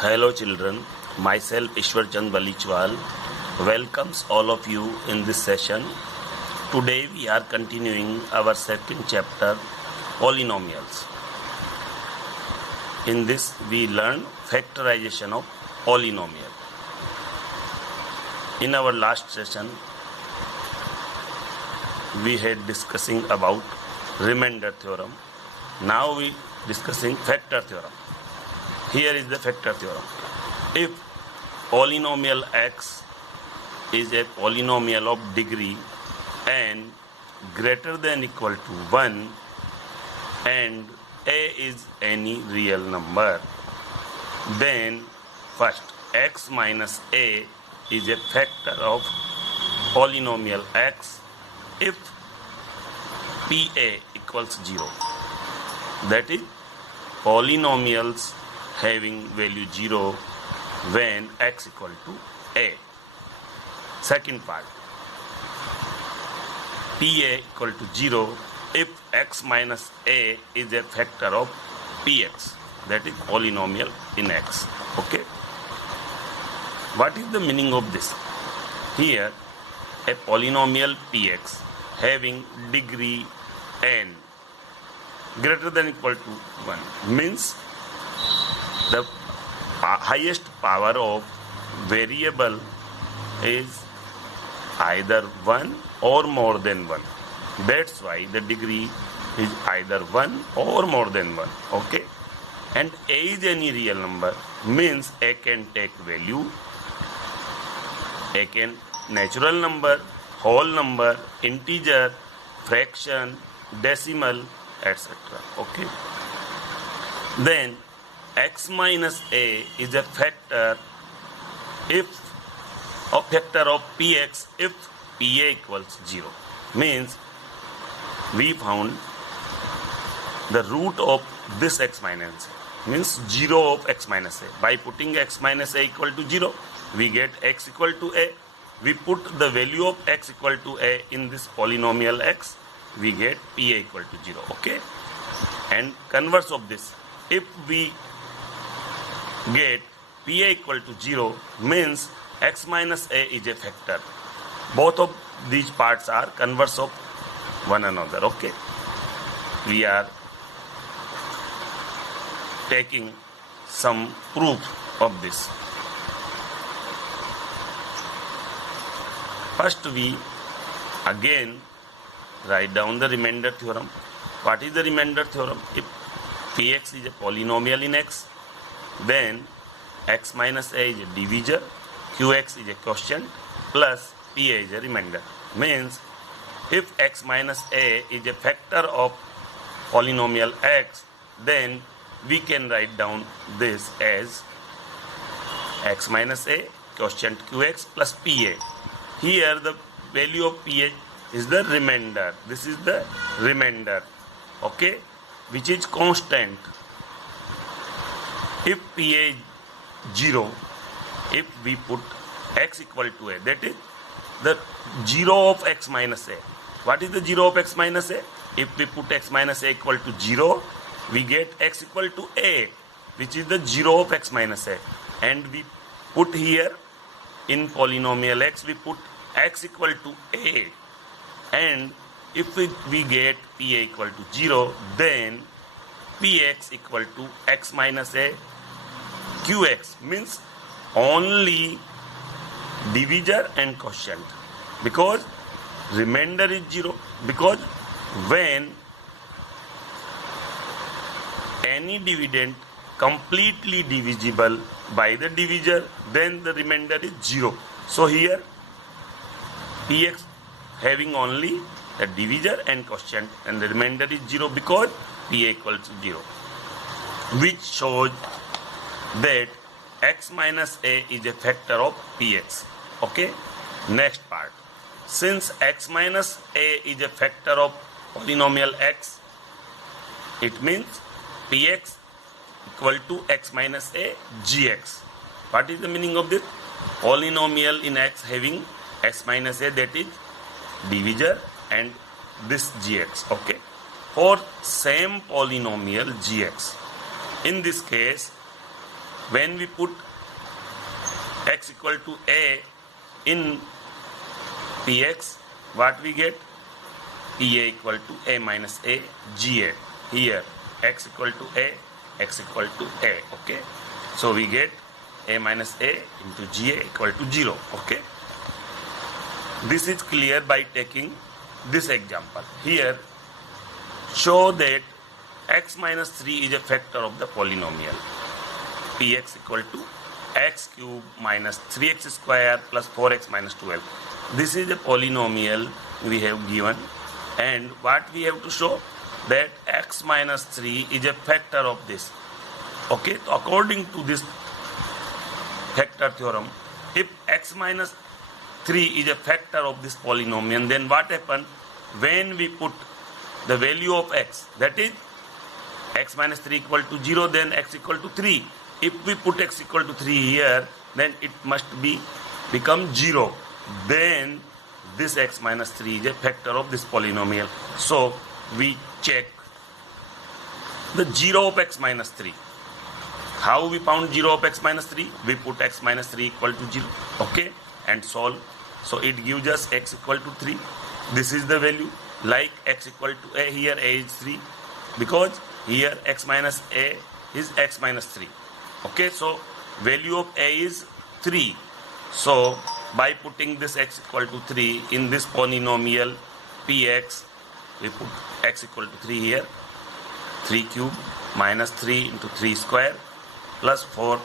Hello children, myself Ishwar Chand Balichwal welcomes all of you in this session. Today we are continuing our second chapter, polynomials. In this we learn factorization of polynomial. In our last session we had discussing about remainder theorem. Now we discussing factor theorem. Here is the factor theorem. If polynomial x is a polynomial of degree n greater than equal to 1 and a is any real number, then first x minus a is a factor of polynomial x if pa equals 0. That is, polynomials having value 0 when x equal to a. Second part, pa equal to 0 if x minus a is a factor of px, that is polynomial in x. Okay. What is the meaning of this? Here a polynomial px having degree n greater than equal to 1 means the highest power of variable is either 1 or more than 1. That's why the degree is either 1 or more than 1. Okay. And a is any real number means a can take value, a can natural number, whole number, integer, fraction, decimal, etc. Okay. Then x minus a is a factor of px if pa equals 0. Means we found the root of this x minus a, means 0 of x minus a. By putting x minus a equal to 0, we get x equal to a. We put the value of x equal to a in this polynomial x, we get pa equal to 0. Okay. And converse of this, if we get pa equal to 0 means x minus a is a factor. Both of these parts are converse of one another. Okay. We are taking some proof of this. First we again write down the remainder theorem. What is the remainder theorem? If px is a polynomial in x, then x minus a is a divisor, qx is a quotient, plus pa is a remainder. Means if x minus a is a factor of polynomial x, then we can write down this as x minus a quotient qx plus pa. Here the value of pa is the remainder. This is the remainder. Okay, which is constant. If pa is 0, if we put x equal to a, that is the 0 of x minus a. What is the 0 of x minus a? If we put x minus a equal to 0, we get x equal to a, which is the 0 of x minus a. And we put here in polynomial x, we put x equal to a. And if we get pa equal to 0, then px equal to x minus a qx means only divisor and quotient, because remainder is 0. Because when any dividend completely divisible by the divisor, then the remainder is 0. So here px having only the divisor and quotient, and the remainder is 0 because pa equals 0, which shows that x minus a is a factor of px. Okay. Next part, since x minus a is a factor of polynomial x, it means px equal to x minus a gx. What is the meaning of this? Polynomial in x having x minus a, that is divisor, and this gx. Okay. For same polynomial gx, in this case When we put x equal to a in px, what we get? Pa equal to a minus a ga. Here x equal to a, x equal to a. Okay, so we get a minus a into ga equal to 0. Okay, this is clear by taking this example. Here show that x minus 3 is a factor of the polynomial px equal to x cube minus 3x square plus 4x minus 12. This is a polynomial we have given, and what we have to show that x minus 3 is a factor of this. Okay, so according to this factor theorem, if x minus 3 is a factor of this polynomial, then what happens when we put the value of x, that is x minus 3 equal to 0, then x equal to 3. If we put x equal to 3 here, then it must become 0. Then this x minus 3 is a factor of this polynomial. So we check the 0 of x minus 3. How we found 0 of x minus 3? We put x minus 3 equal to 0. Okay, and solve. So it gives us x equal to 3. This is the value. Like x equal to a, here a is 3, because here x minus a is x minus 3. Okay, so value of a is 3. So by putting this x equal to 3 in this polynomial px, we put x equal to 3 here. 3 cube minus 3 into 3 square plus 4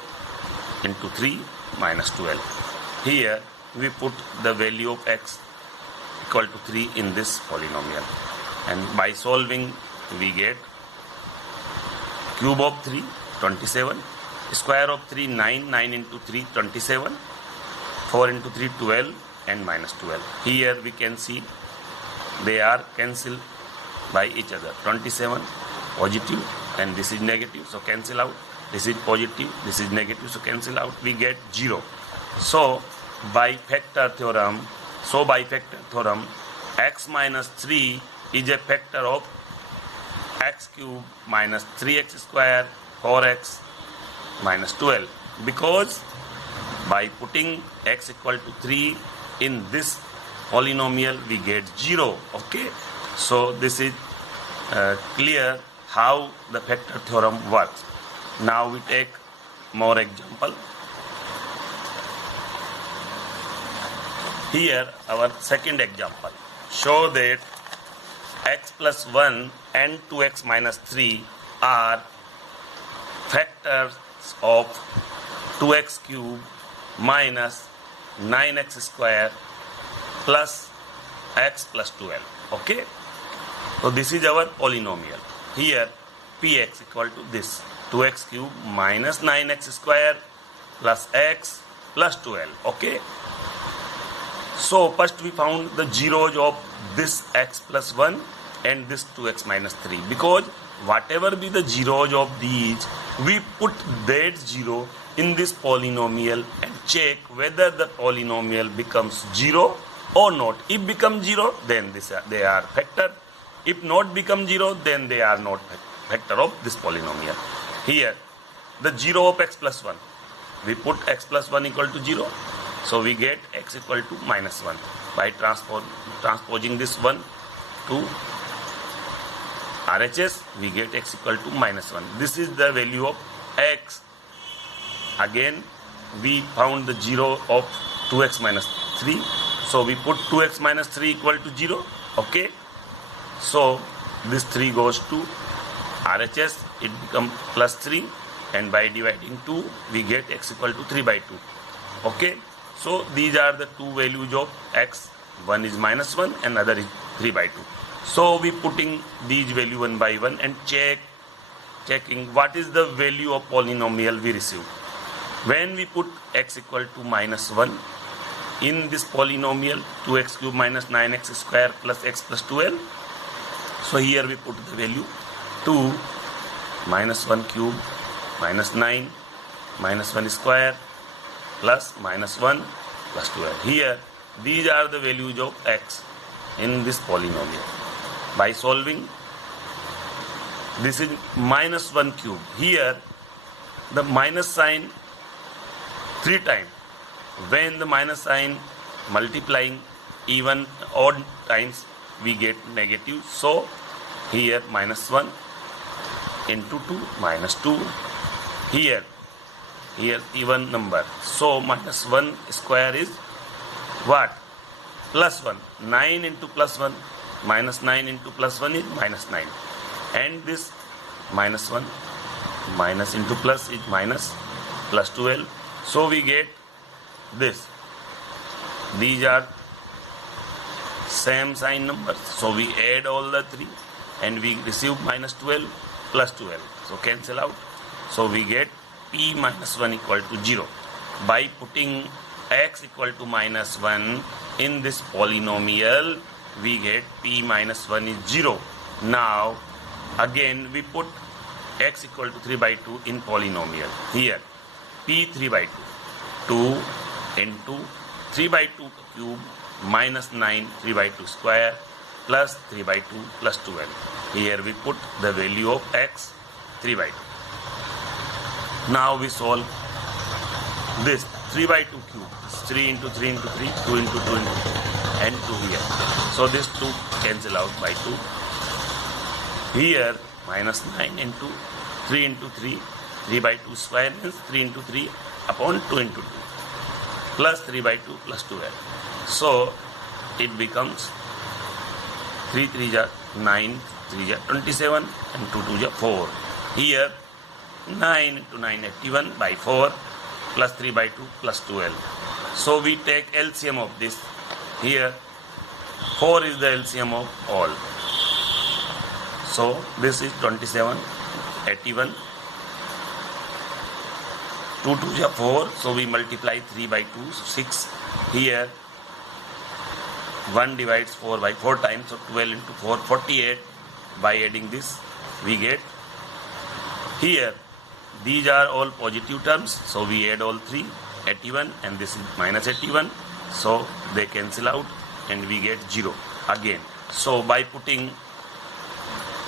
into 3 minus 12. Here we put the value of x equal to 3 in this polynomial, and by solving we get cube of 3 27, square of 3 9, 9 into 3 27, 4 into 3 12, and minus 12. Here we can see they are cancelled by each other. 27 positive and this is negative, so cancel out. This is positive, this is negative, so cancel out. We get 0. So by factor theorem, x minus 3 is a factor of x cube minus 3x square 4x minus 12, because by putting x equal to 3 in this polynomial we get 0. Okay, so this is clear how the factor theorem works. Now we take more example. Here our second example. Show that x plus 1 and 2x minus 3 are factors of 2x cube minus 9x square plus x plus 12. Okay, so this is our polynomial. Here px equal to this 2x cube minus 9x square plus x plus 12. Okay, so first we found the zeros of this x plus 1 and this 2x minus 3, because whatever be the zeros of these, we put that 0 in this polynomial and check whether the polynomial becomes 0 or not. If become 0, then they are factor. If not become 0, then they are not factor of this polynomial. Here the 0 of x plus 1, we put x plus 1 equal to 0, so we get x equal to minus 1 by transposing this 1 to RHS. We get x equal to minus 1. This is the value of x. Again we found the 0 of 2x minus 3, so we put 2x minus 3 equal to 0. Okay, so this 3 goes to RHS, it becomes plus 3, and by dividing 2 we get x equal to 3 by 2. Okay, so these are the two values of x. One is minus 1 and other is 3 by 2. So we putting these value one by one and checking what is the value of polynomial we receive. When we put x equal to minus 1 in this polynomial 2x cube minus 9x square plus x plus 12, so here we put the value 2 minus 1 cube minus 9 minus 1 square plus minus 1 plus 12. Here these are the values of x in this polynomial. By solving, this is minus 1 cube. Here the minus sign 3 times. When the minus sign multiplying even odd times, we get negative. So here minus 1 into 2 minus 2. Here even number. So minus 1 square is what? Plus 1. 9 into plus 1. Minus 9 into plus 1 is minus 9. And this minus 1 minus into plus is minus plus 12. So we get this. These are same sign numbers. So we add all the 3 and we receive minus 12 plus 12. So cancel out. So we get p minus 1 equal to 0. By putting x equal to minus 1 in this polynomial, we get p minus 1 is 0. Now again we put x equal to 3 by 2 in polynomial. Here p 3 by 2. 2 into 3 by 2 cube minus 9 3 by 2 square plus 3 by 2 plus 12. Here we put the value of x 3 by 2. Now we solve this 3 by 2 cube. 3 into 3 into 3, 2 into 2 into 2 and 2 here. So this 2 cancel out by 2. Here minus 9 into 3 into 3, 3 by 2 square means 3 into 3 upon 2 into 2 plus 3 by 2 plus 12. So it becomes 3 3 are 9, 3 are 27 and 2 2 are 4. Here 9 into 9 81 by 4 plus 3 by 2 plus 12. So we take LCM of this. Here 4 is the LCM of all. So this is 27, 81, 2 2 are 4. So we multiply 3 by 2, so 6. Here 1 divides 4 by 4 times, so 12 into 4, 48. By adding this, we get here. These are all positive terms, so we add all 3, 81, and this is minus 81. So they cancel out, and we get 0 again. So by putting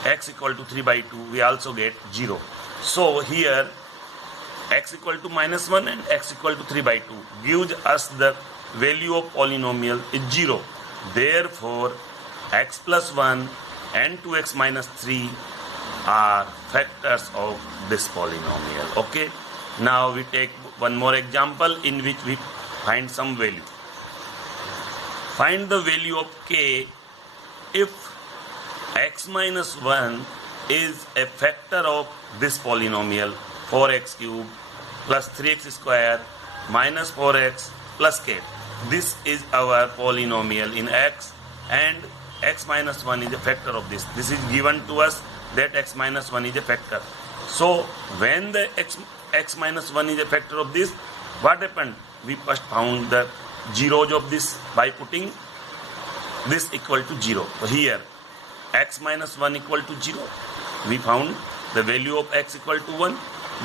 x equal to 3 by 2, we also get 0. So here x equal to minus 1 and x equal to 3 by 2 gives us the value of polynomial is 0. Therefore, x plus 1 and 2x minus 3 are factors of this polynomial. Okay. Now we take one more example in which we find some value. Find the value of k if x minus 1 is a factor of this polynomial 4x cube plus 3x square minus 4x plus k. This is our polynomial in x, and x minus 1 is a factor of this. This is given to us that x minus 1 is a factor. So when the x minus 1 is a factor of this, what happened? We first found the zeros of this by putting this equal to 0. So here x minus 1 equal to 0. We found the value of x equal to 1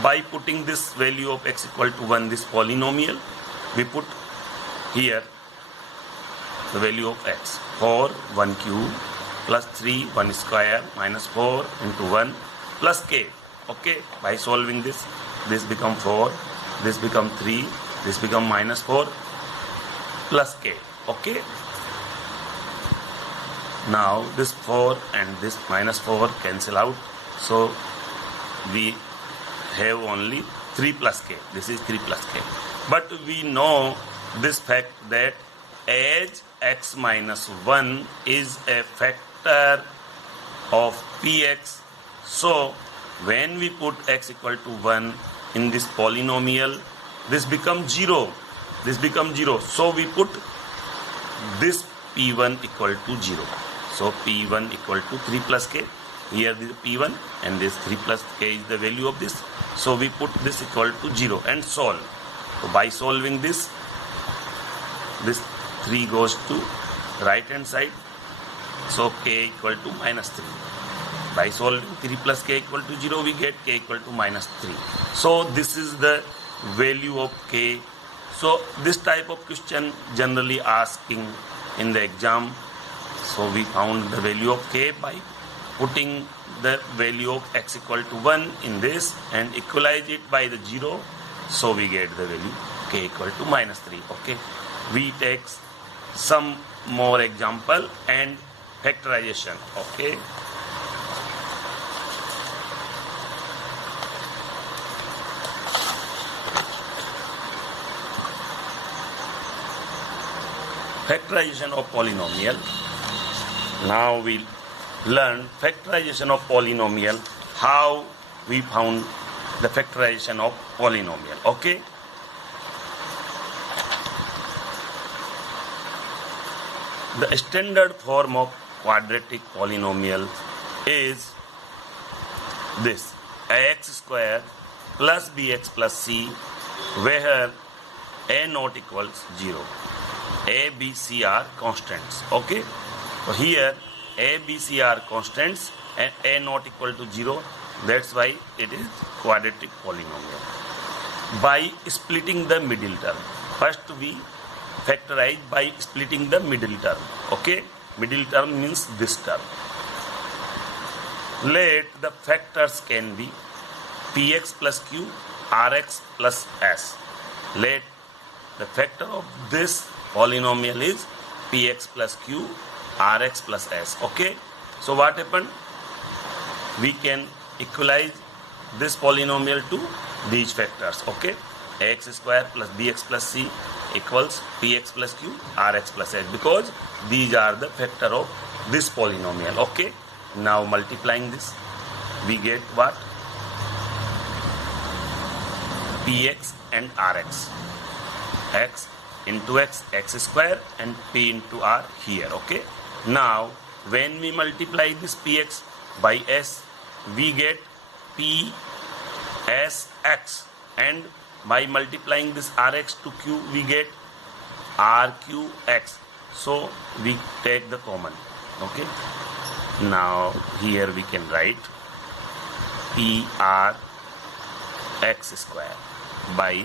by putting this value of x equal to 1, this polynomial. We put here the value of x. 4, 1 cube plus 3, 1 square minus 4 into 1 plus k. Okay, by solving this, this become 4, this become 3, this become minus 4 plus k. Okay. Now this 4 and this minus 4 cancel out. So we have only 3 plus k. This is 3 plus k. But we know this fact that as x minus 1 is a factor of px, so when we put x equal to 1 in this polynomial, this becomes 0. This becomes 0. So we put this p1 equal to 0. So p1 equal to 3 plus k. Here this p1 and this 3 plus k is the value of this. So we put this equal to 0 and solve. So by solving this 3 goes to right hand side. So k equal to minus 3. By solving 3 plus k equal to 0, we get k equal to minus 3. So this is the value of k. So this type of question generally asking in the exam. So we found the value of k by putting the value of x equal to 1 in this and equalize it by the 0, so we get the value k equal to minus 3. Okay, we take some more example and factorization. Okay, factorization of polynomial. Now we learn factorization of polynomial, how we found the factorization of polynomial. Okay, the standard form of quadratic polynomial is this: ax square plus bx plus c, where a not equals 0. A, B, C are constants. Okay, so here A, B, C are constants and A not equal to 0. That's why it is quadratic polynomial. By splitting the middle term, first we factorize by splitting the middle term. Okay, middle term means this term. Let the factors can be px plus q, rx plus s. Let the factor of this polynomial is px plus q, rx plus s. Okay, so what happened? We can equalize this polynomial to these factors. Okay, ax square plus bx plus c equals px plus q, rx plus s, because these are the factor of this polynomial. Okay, now multiplying this, we get what? Px and rx. X into x, x square, and p into r here. Okay, now when we multiply this px by s, we get p s x, and by multiplying this rx to q, we get rqx. So we take the common. Okay, now here we can write prx square by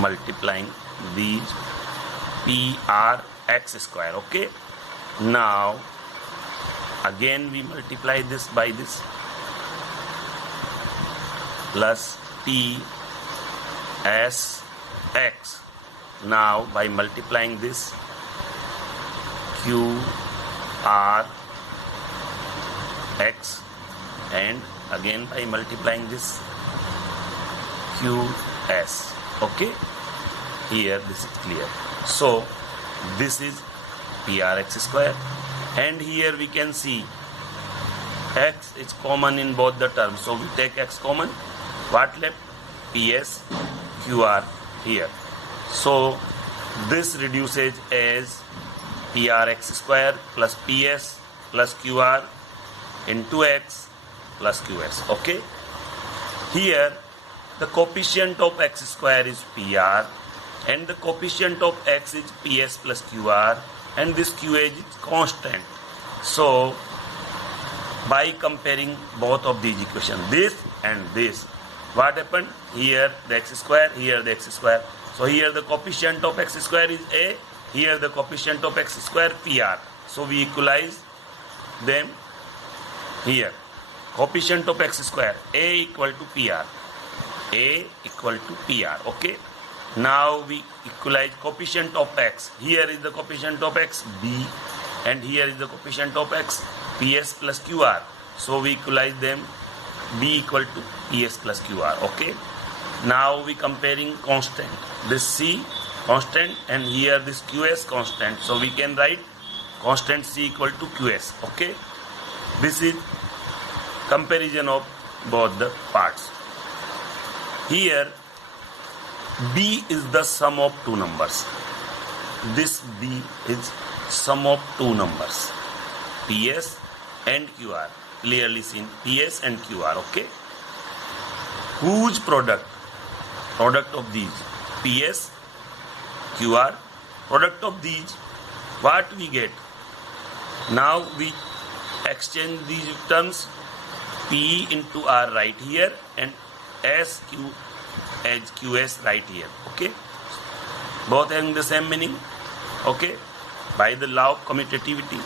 multiplying these prx square. Okay, now again we multiply this by this plus p s x. Now by multiplying this q r x, and again by multiplying this q s. Okay, here this is clear. So this is prx square, and here we can see x is common in both the terms, so we take x common. What left? ps qr here. So this reduces as prx square plus ps plus qr into x plus qs. Okay, here the coefficient of x square is pr, and the coefficient of x is ps plus qr, and this qh is constant. So by comparing both of these equations, this and this, what happened? Here the x square, here the x square. So here the coefficient of x square is a, here the coefficient of x square pr. So we equalize them here. Coefficient of x square, a equal to pr, a equal to pr. Okay, now we equalize coefficient of x. Here is the coefficient of x b, and here is the coefficient of x ps plus qr. So we equalize them, b equal to ps plus qr. Okay, now we comparing constant, this c constant, and here this qs constant. So we can write constant c equal to qs. Okay, this is comparison of both the parts. Here b is the sum of two numbers. This b is sum of two numbers, ps and qr. Clearly seen, ps and qr. Okay, whose product of these, ps qr, product of these, what we get? Now we exchange these terms, p into r right here, and s q as qs right here. Okay, both having the same meaning. Okay, by the law of commutativity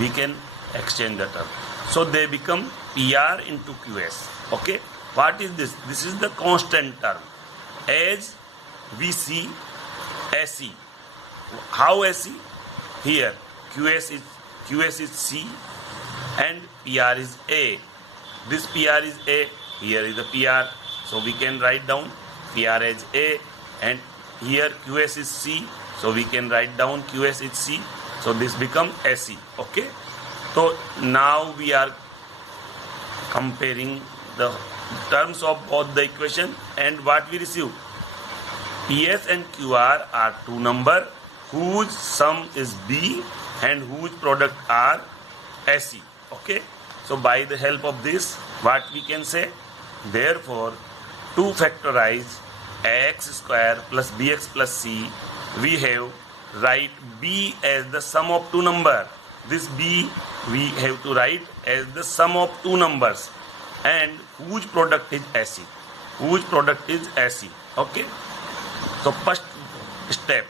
we can exchange the term. So they become PR into QS. Okay, what is this? This is the constant term. As we see SE. How SE? Here QS is C and PR is A. This PR is A. Here is the PR. So we can write down PR as A, and here QS is C. So we can write down QS is C. So this becomes SE. Okay. So now we are comparing the terms of both the equation, and what we receive. PS and QR are two numbers whose sum is B and whose product are SE. Okay. So by the help of this, what we can say? Therefore, to factorize ax square plus bx plus c, we have write b as the sum of two numbers. This b we have to write as the sum of two numbers, and whose product is SE. Whose product is SE. Okay. So first step,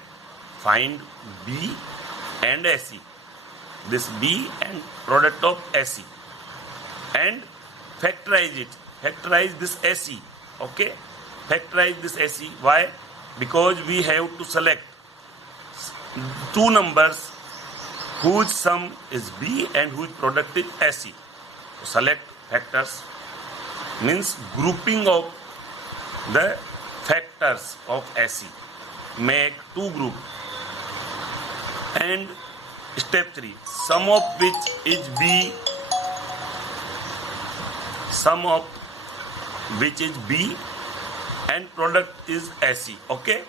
find b and SE. This b and product of SE, and factorize it. Factorize this SE. Okay. Factorize this SE. Why? Because we have to select two numbers whose sum is B and whose product is SE. So select factors means grouping of the factors of SE. Make two groups. And step 3, sum of which is B, sum of which is B and product is SE. Okay.